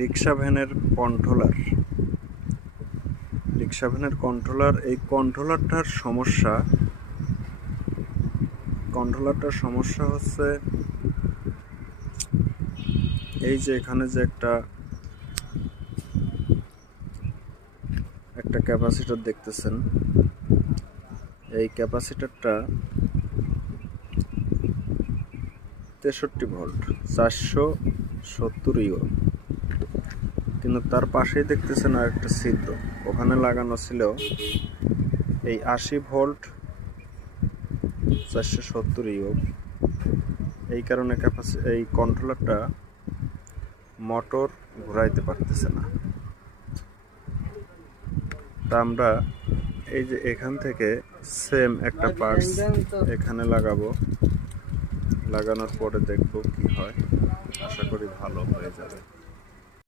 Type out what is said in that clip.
রিক্সা ভ্যানের কন্ট্রোলার। এই কন্ট্রোলারটার সমস্যা হচ্ছে এই যে এখানে যে একটা ক্যাপাসিটর দেখতেছেন, এই ক্যাপাসিটরটা 63 ভোল্ট 470 ইউ, কিন্তু তার পাশেই দেখতেছেন আর একটা ছিদ্র, ওখানে লাগানো ছিল এই 80 ভোল্ট 470 ইউ। এই কারণে এই কন্ট্রোলারটা মোটর ঘুরাইতে পারতেছে না। তা আমরা এই যে এখান থেকে সেম একটা পার্টস এখানে লাগাবো, লাগানোর পরে দেখবো কি হয়, আশা করি ভালো হয়ে যাবে।